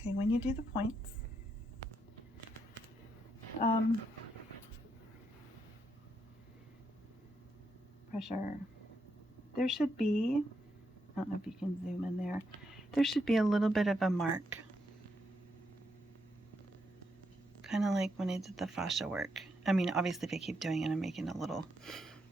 Okay, when you do the points, pressure, there should be, I don't know if you can zoom in there, there should be a little bit of a mark. Kind of like when I did the fascia work. I mean, obviously if I keep doing it, I'm making a little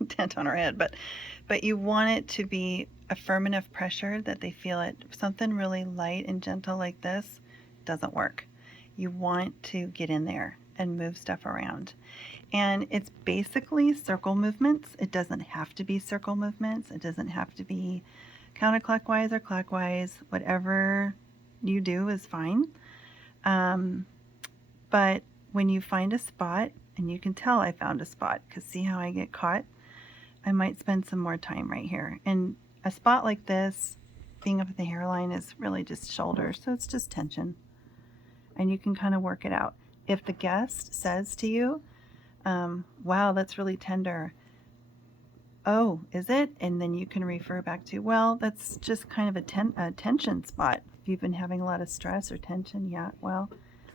dent on her head, but you want it to be a firm enough pressure that they feel it. Something really light and gentle like this doesn't work. You want to get in there and move stuff around. And it's basically circle movements. It doesn't have to be circle movements. It doesn't have to be counterclockwise or clockwise. Whatever you do is fine. But when you find a spot, and you can tell I found a spot because see how I get caught? I might spend some more time right here. And a spot like this, being up at the hairline, is really just shoulder, so it's just tension. And you can kind of work it out. If the guest says to you, wow, that's really tender. Oh, is it? And then you can refer back to, well, that's just kind of a tension spot. If you've been having a lot of stress or tension, yeah, well,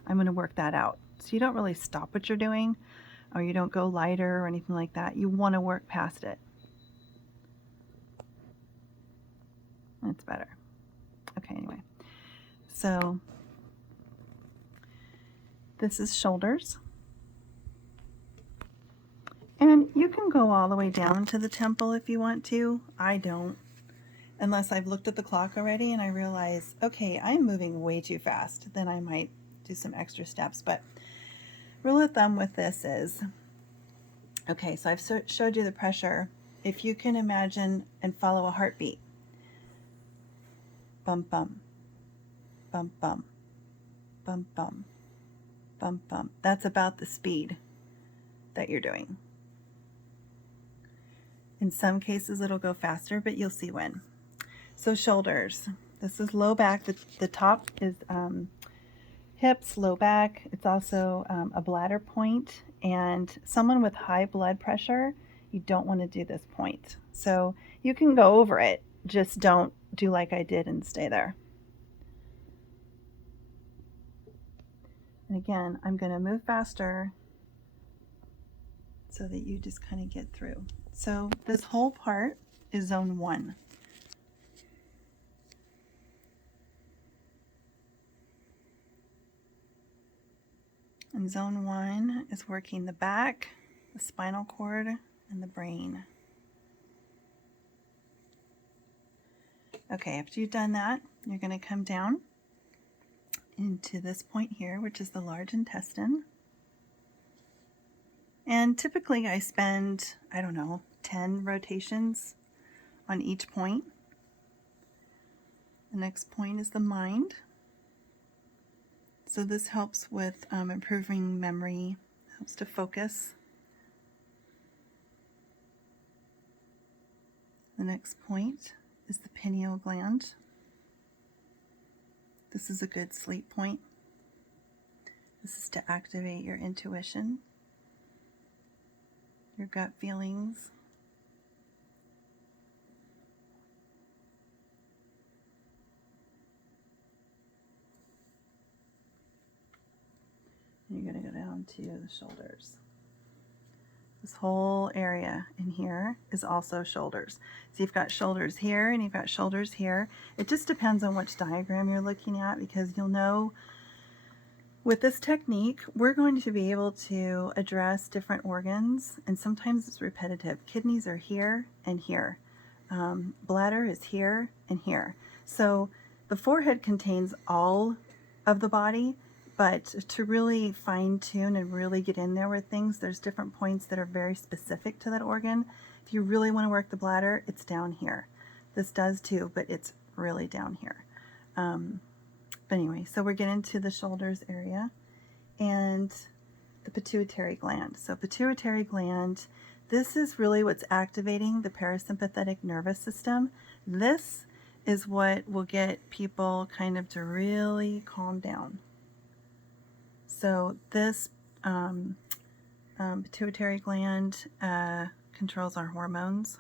I'm going to work that out. So you don't really stop what you're doing, or you don't go lighter or anything like that. You want to work past it. That's better. Okay, anyway. So this is shoulders. And you can go all the way down to the temple if you want to. I don't, unless I've looked at the clock already and I realize, okay, I'm moving way too fast. Then I might do some extra steps. But rule of thumb with this is, okay, so I've showed you the pressure. If you can imagine and follow a heartbeat. Bum, bum, bum, bum, bum, bum, bum, bum. That's about the speed that you're doing. In some cases it'll go faster, but you'll see when. So shoulders. This is low back. The top is hips, low back. It's also a bladder point. And someone with high blood pressure, you don't want to do this point. So you can go over it. Just don't do like I did and stay there. And again, I'm going to move faster so that you just kind of get through. So this whole part is zone 1. And zone 1 is working the back, the spinal cord, and the brain. Okay, after you've done that, you're going to come down into this point here, which is the large intestine. And typically I spend, I don't know, 10 rotations on each point. The next point is the mind. So this helps with improving memory, helps to focus. The next point is the pineal gland. This is a good sleep point. This is to activate your intuition, your gut feelings. And you're going to go down to the shoulders. This whole area in here is also shoulders. So you've got shoulders here and you've got shoulders here. It just depends on which diagram you're looking at, because you'll know with this technique, we're going to be able to address different organs, and sometimes it's repetitive. Kidneys are here and here. Bladder is here and here. So the forehead contains all of the body, but to really fine tune and really get in there with things, there's different points that are very specific to that organ. If you really want to work the bladder, it's down here. This does too, but it's really down here. But anyway, so we're getting to the shoulders area and the pituitary gland. So pituitary gland, this is really what's activating the parasympathetic nervous system. This is what will get people kind of to really calm down. So this pituitary gland controls our hormones.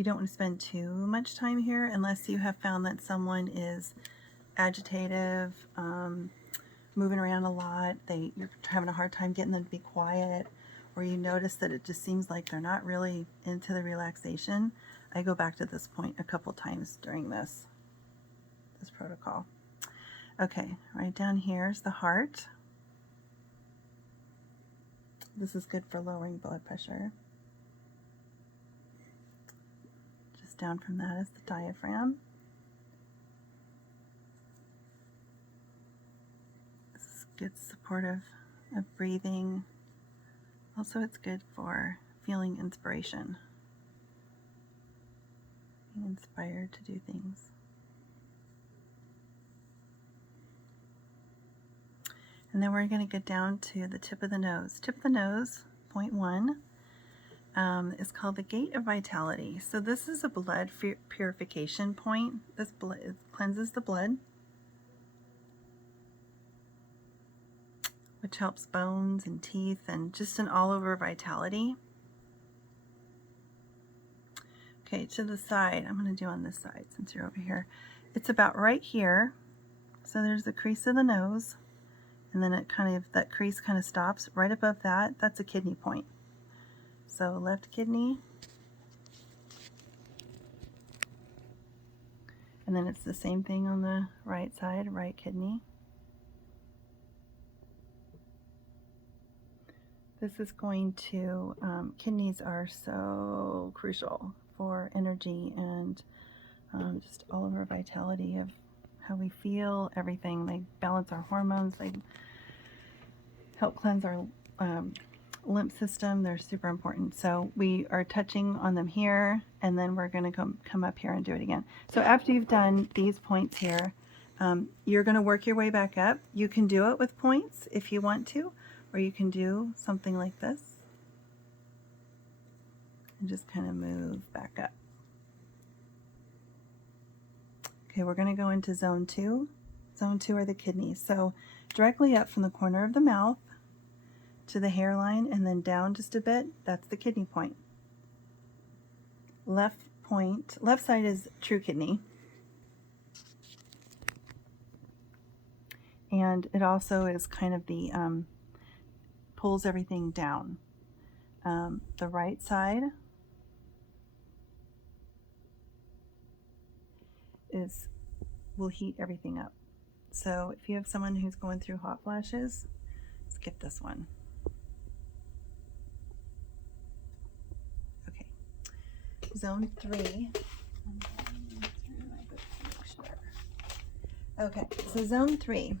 You don't want to spend too much time here unless you have found that someone is agitative, moving around a lot, you're having a hard time getting them to be quiet, or you notice that it just seems like they're not really into the relaxation. I go back to this point a couple times during this protocol. Okay, right down here is the heart. This is good for lowering blood pressure. Just down from that is the diaphragm. This is good supportive of breathing. Also, it's good for feeling inspiration, being inspired to do things. And then we're going to get down to the tip of the nose. Tip of the nose, point 1, is called the gate of vitality. So this is a blood purification point. This it cleanses the blood, which helps bones and teeth and just an all-over vitality. Okay, to the side, I'm going to do on this side since you're over here. It's about right here. So there's the crease of the nose. And then that crease kind of stops right above that. That's a kidney point. So left kidney. And then it's the same thing on the right side, right kidney. This is going to, kidneys are so crucial for energy and just all of our vitality of how we feel, everything. They balance our hormones. They help cleanse our lymph system. They're super important. So we are touching on them here, and then we're going to come up here and do it again. So after you've done these points here, you're going to work your way back up. You can do it with points if you want to, or you can do something like this and just kind of move back up. Okay, we're going to go into zone 2. Zone 2 are the kidneys. So directly up from the corner of the mouth to the hairline and then down just a bit, that's the kidney point. Left side is true kidney. And it also is kind of the, pulls everything down. The right side will heat everything up. So if you have someone who's going through hot flashes, skip this one. Okay, zone 3. Okay, so zone 3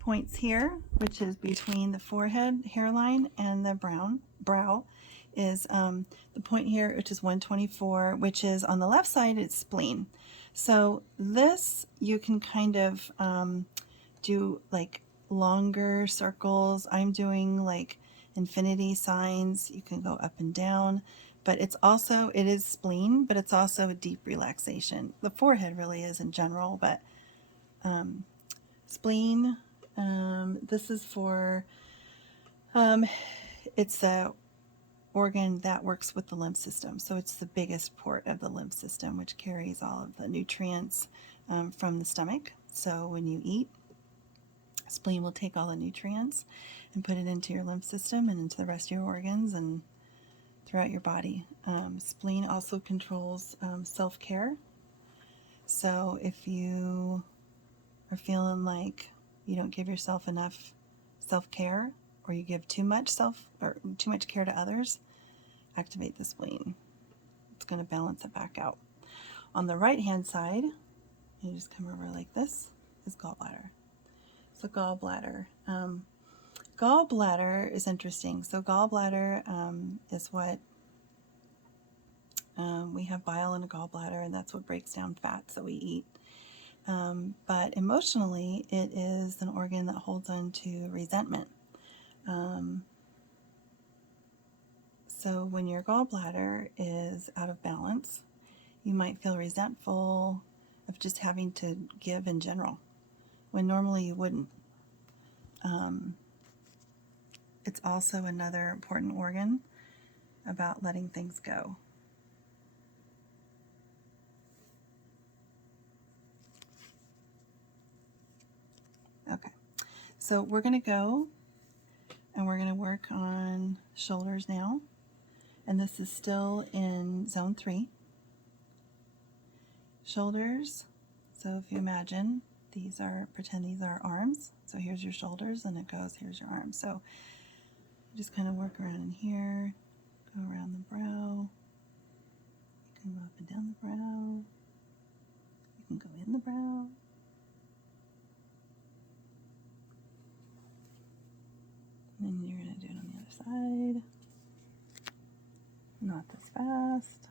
points here, which is between the forehead, hairline, and the brow, is the point here, which is 124, which is on the left side, it's spleen. So this, you can kind of do like longer circles. I'm doing like infinity signs. You can go up and down, but it is spleen, but it's also a deep relaxation. The forehead really is in general, but spleen, this is for, it's a organ that works with the lymph system. So it's the biggest port of the lymph system, which carries all of the nutrients from the stomach. So when you eat, spleen will take all the nutrients and put it into your lymph system and into the rest of your organs and throughout your body. Spleen also controls self-care. So if you are feeling like you don't give yourself enough self-care, or you give too much care to others, activate the spleen. It's going to balance it back out. On the right hand side, you just come over like this, is gallbladder. So gallbladder. Gallbladder is interesting. So gallbladder is what we have bile in a gallbladder, and that's what breaks down fats that we eat. But emotionally, it is an organ that holds on to resentment. So when your gallbladder is out of balance, you might feel resentful of just having to give in general, when normally you wouldn't. It's also another important organ about letting things go. So we're going to go and we're going to work on shoulders now. And this is still in zone 3. Shoulders. So if you imagine, pretend these are arms. So here's your shoulders and it goes, here's your arms. So just kind of work around in here, go around the brow. You can go up and down the brow. You can go in the brow. And then you're going to do it on the other side. Not this fast.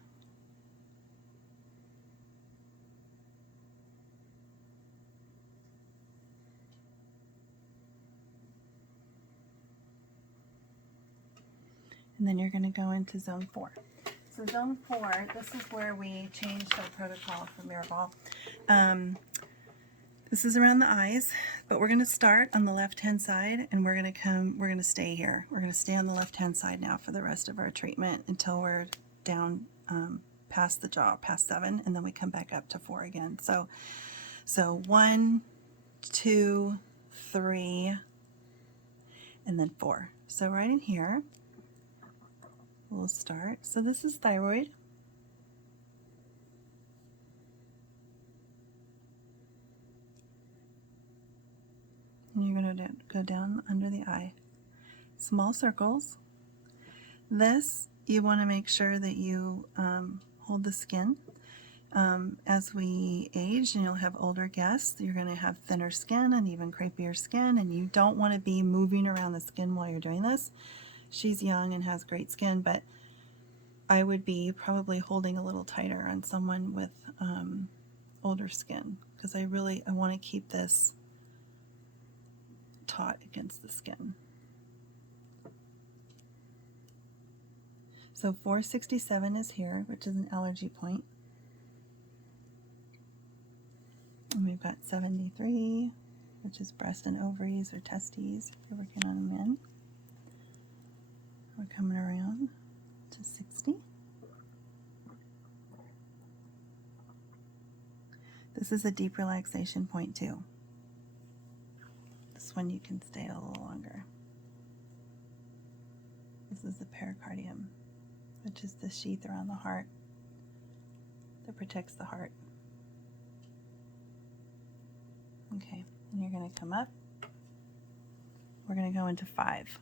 And then you're going to go into zone 4. So zone 4, this is where we changed our protocol for Mirrorball. This is around the eyes, but we're going to start on the left-hand side, and we're going to stay here. We're going to stay on the left-hand side now for the rest of our treatment until we're down past the jaw, past 7, and then we come back up to 4 again. So 1, 2, 3, and then 4. So right in here, we'll start. So this is thyroid. And you're going to go down under the eye. Small circles. This, you want to make sure that you hold the skin. As we age and you'll have older guests, you're going to have thinner skin and even crepier skin, and you don't want to be moving around the skin while you're doing this. She's young and has great skin, but I would be probably holding a little tighter on someone with older skin, because I want to keep this taut against the skin. So 467 is here, which is an allergy point. And we've got 73, which is breast and ovaries or testes. We're working on men. We're coming around to 60. This is a deep relaxation point too. This one you can stay a little longer. This is the pericardium, which is the sheath around the heart that protects the heart. Okay, and you're going to come up. We're going to go into 5.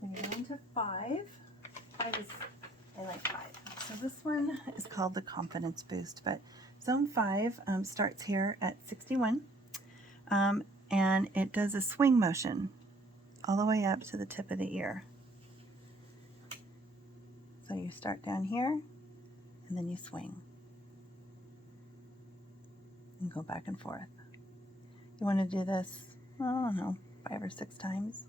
We're going to go into 5. I like 5. So this one is called the confidence boost, but zone 5 starts here at 61, and it does a swing motion all the way up to the tip of the ear. So you start down here, and then you swing and go back and forth. You want to do this, I don't know, 5 or 6 times.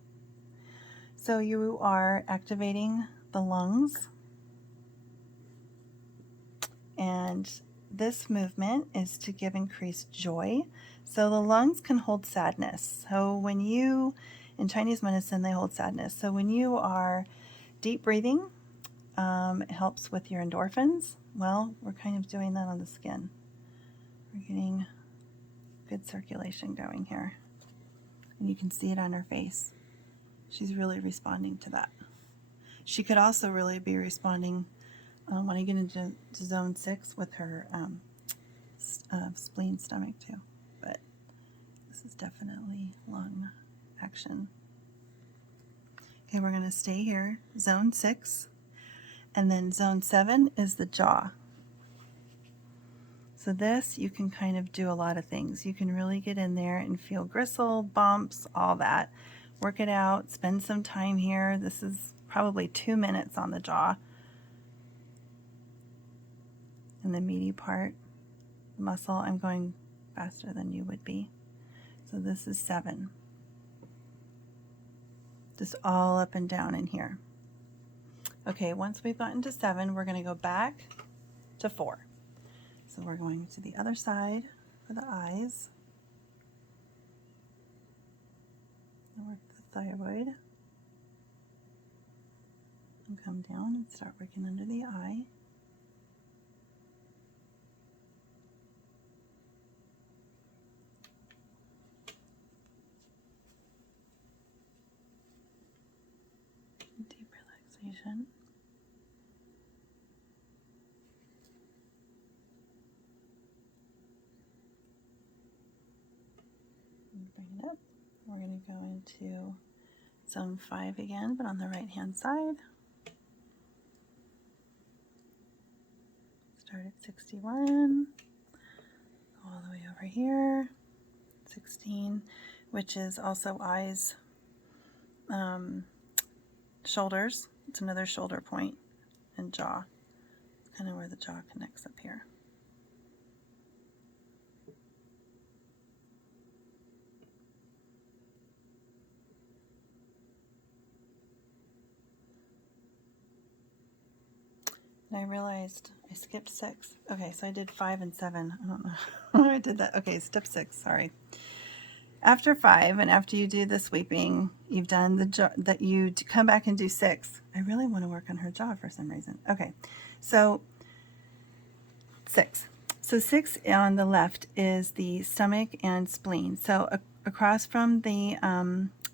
So you are activating the lungs, and this movement is to give increased joy. So the lungs can hold sadness. So when you, in Chinese medicine, they hold sadness. So when you are deep breathing, it helps with your endorphins. Well, we're kind of doing that on the skin. We're getting good circulation going here. And you can see it on her face. She's really responding to that. She could also really be responding when I get into zone 6 with her spleen stomach too. But this is definitely lung action. Okay, we're going to stay here, zone 6. And then zone 7 is the jaw. So this, you can kind of do a lot of things. You can really get in there and feel gristle, bumps, all that. Work it out, spend some time here. This is probably 2 minutes on the jaw. And the meaty part, the muscle, I'm going faster than you would be. So this is 7. Just all up and down in here. Okay, once we've gotten to 7, we're going to go back to 4. So we're going to the other side for the eyes. And work the thyroid. And come down and start working under the eye. patient. Bring it up. We're going to go into zone 5 again, but on the right hand side. Start at 61, go all the way over here, 16, which is also eyes, shoulders. It's another shoulder point, and jaw. It's kind of where the jaw connects up here. And I realized I skipped 6. Okay, so I did 5 and 7. I don't know how I did that. Okay, step 6, sorry. After 5, and after you do the sweeping, you've done the jaw, that you come back and do 6. I really want to work on her jaw for some reason. Okay, so 6. So 6 on the left is the stomach and spleen. So across from the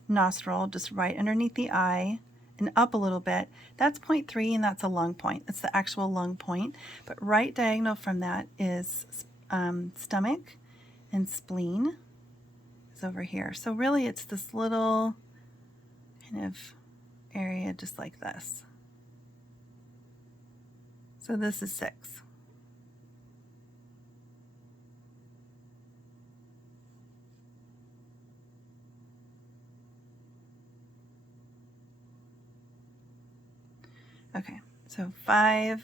nostril, just right underneath the eye, and up a little bit, that's 0.3, and that's a lung point. That's the actual lung point. But right diagonal from that is stomach, and spleen is over here. So really it's this little kind of area just like this. So this is 6. Okay, so 5,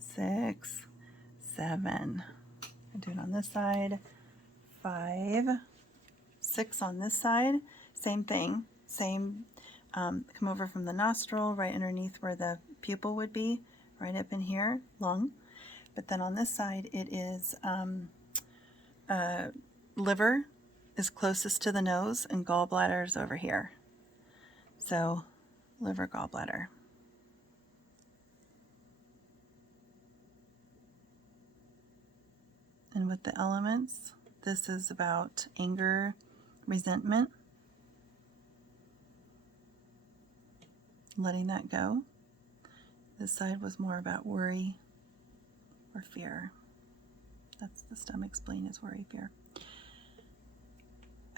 6, 7. I do it on this side. 5, 6 on this side. Same thing. Same. Come over from the nostril, right underneath where the pupil would be, right up in here, lung. But then on this side, it is liver is closest to the nose, and gallbladder is over here. So liver, gallbladder. And with the elements, this is about anger, resentment, letting that go. This side was more about worry or fear. That's the stomach, spleen is worry, fear.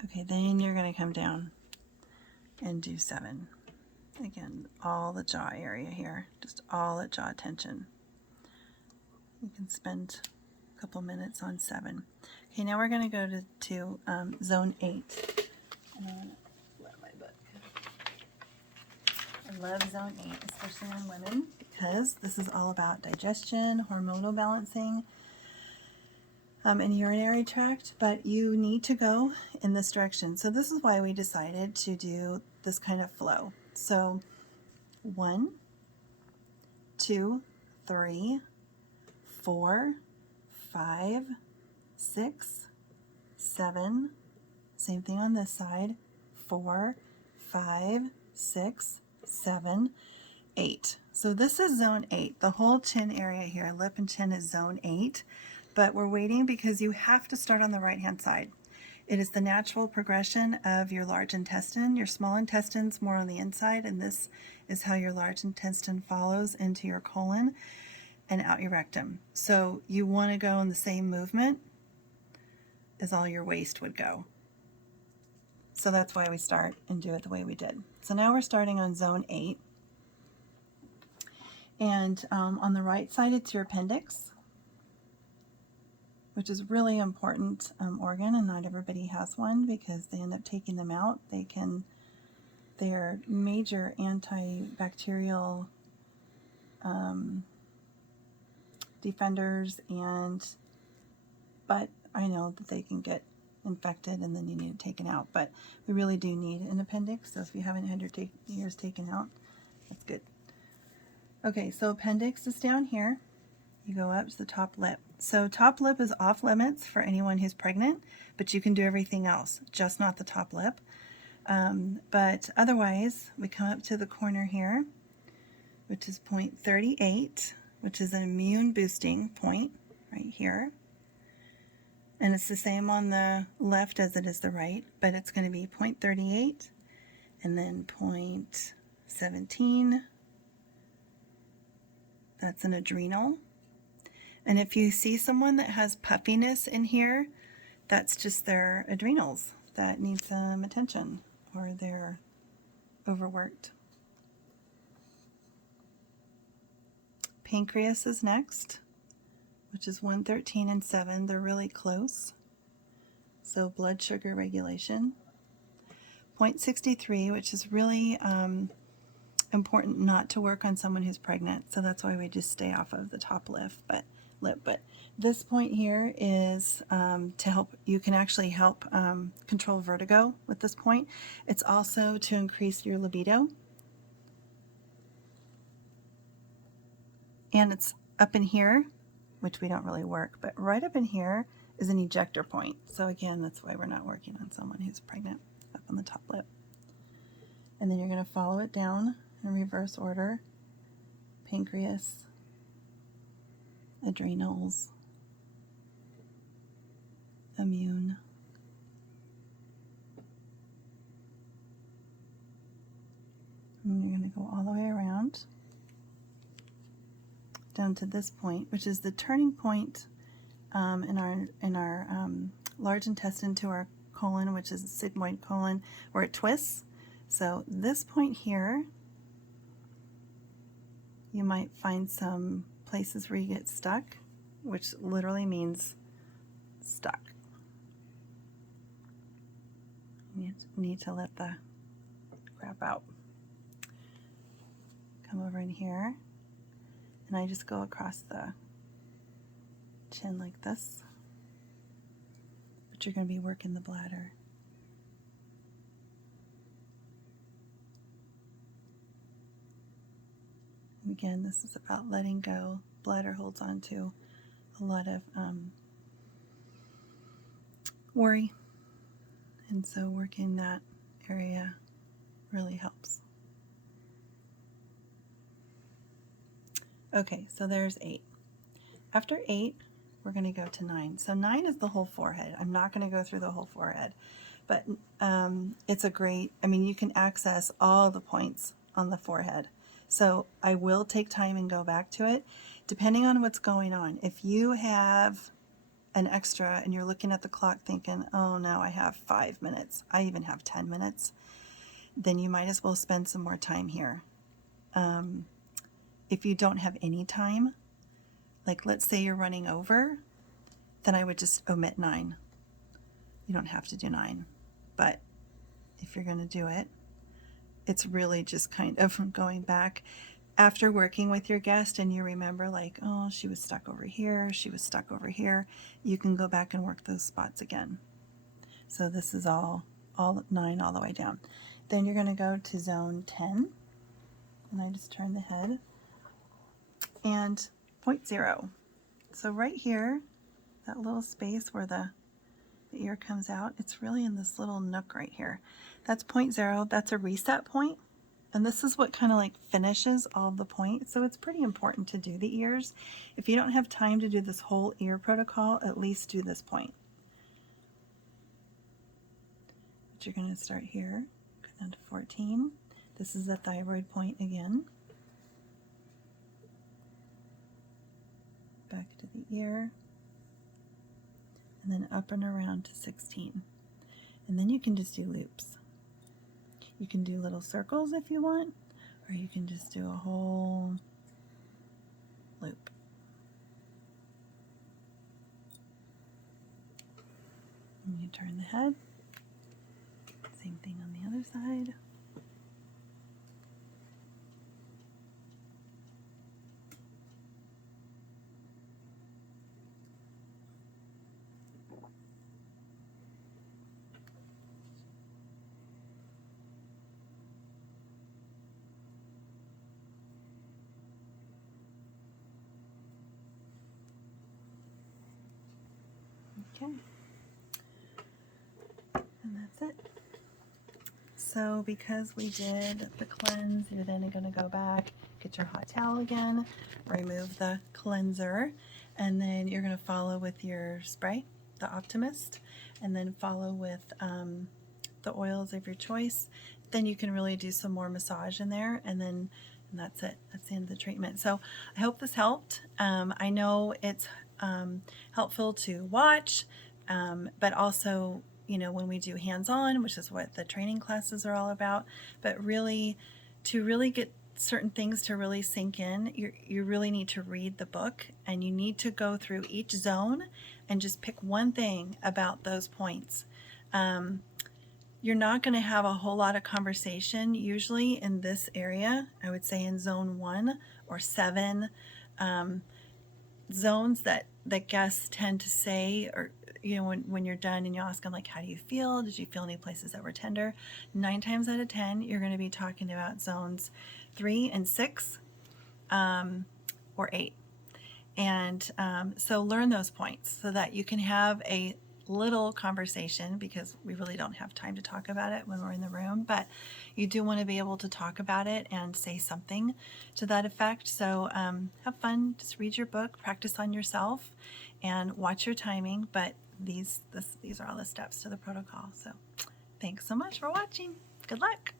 Okay, then you're going to come down and do 7. Again, all the jaw area here, just all at jaw tension. You can spend a couple minutes on 7. Okay, now we're going to go to zone 8. My book. I love zone 8, especially on women, because this is all about digestion, hormonal balancing, and urinary tract, but you need to go in this direction. So this is why we decided to do this kind of flow. So 1, 2, 3, 4, 5, 6, 7, same thing on this side, 4, 5, 6, 7, 8. So this is zone 8. The whole chin area here, lip and chin, is zone 8, but we're waiting because you have to start on the right hand side. It is the natural progression of your large intestine. Your small intestine's more on the inside, and this is how your large intestine follows into your colon and out your rectum. So you want to go in the same movement as all your waste would go. So that's why we start and do it the way we did. So now we're starting on zone 8. And on the right side, it's your appendix, which is really important organ, and not everybody has one because they end up taking them out. They're major antibacterial defenders, but I know that they can get infected and then you need it taken out, but we really do need an appendix. So if you haven't had your ears taken out, that's good. Okay, so appendix is down here. You go up to the top lip. So top lip is off limits for anyone who's pregnant, but you can do everything else, just not the top lip. But otherwise, we come up to the corner here, which is point 38, which is an immune boosting point right here. And it's the same on the left as it is the right, but it's going to be point 38, and then point 17, That's an adrenal. And if you see someone that has puffiness in here, that's just their adrenals that need some attention, or they're overworked. Pancreas is next, which is 113 and 7. They're really close. So blood sugar regulation. 0.63, which is really important not to work on someone who's pregnant. So that's why we just stay off of the top lip. But this point here is to help. You can actually help control vertigo with this point. It's also to increase your libido. And it's up in here, which we don't really work, but right up in here is an ejector point. So again, that's why we're not working on someone who's pregnant, up on the top lip. And then you're going to follow it down in reverse order. Pancreas, adrenals, immune, and you're going to go all the way around down to this point, which is the turning point in our large intestine to our colon, which is the sigmoid colon, where it twists. So this point here, you might find some places where you get stuck, which literally means stuck. You need to let the crap out. Come over in here, and I just go across the chin like this, but you're going to be working the bladder. And again, this is about letting go. Bladder holds on to a lot of worry, and so working that area really helps. Okay, so there's 8. After 8, we're going to go to 9. So 9 is the whole forehead. I'm not going to go through the whole forehead, but it's a great, you can access all the points on the forehead. So I will take time and go back to it, depending on what's going on. If you have an extra and you're looking at the clock thinking, oh, now I have 5 minutes, I even have 10 minutes, then you might as well spend some more time here. If you don't have any time, like let's say you're running over, then I would just omit 9. You don't have to do 9, but if you're going to do it, it's really just kind of going back after working with your guest and you remember like, oh, she was stuck over here, she was stuck over here. You can go back and work those spots again. So this is all 9 all the way down. Then you're going to go to zone 10, and I just turn the head, and 0.0. So right here, that little space where the ear comes out, it's really in this little nook right here. That's 0.0. That's a reset point, and this is what kind of like finishes all the points. So it's pretty important to do the ears. If you don't have time to do this whole ear protocol, at least do this point. But you're going to start here, go down to 14. This is the thyroid point again. Back to the ear, and then up and around to 16. And then you can just do loops. You can do little circles if you want, or you can just do a whole loop. And you turn the head. Same thing on the other side. Okay, and that's it. So because we did the cleanse, you're then going to go back, get your hot towel again, remove the cleanser, and then you're going to follow with your spray, the Optimist, and then follow with the oils of your choice. Then you can really do some more massage in there, and then and that's it. That's the end of the treatment. So I hope this helped. I know it's helpful to watch, but also, you know, when we do hands-on, which is what the training classes are all about, but really to really get certain things to really sink in, you really need to read the book, and you need to go through each zone and just pick one thing about those points. You're not going to have a whole lot of conversation usually in this area. I would say in zone 1 or 7, zones that guests tend to say, or you know, when you're done and you ask them like, how do you feel? Did you feel any places that were tender? 9 times out of 10, you're going to be talking about zones 3 and 6, or 8. And so learn those points so that you can have a little conversation, because we really don't have time to talk about it when we're in the room, but you do want to be able to talk about it and say something to that effect. So have fun, just read your book, practice on yourself, and watch your timing. But these are all the steps to the protocol. So thanks so much for watching. Good luck.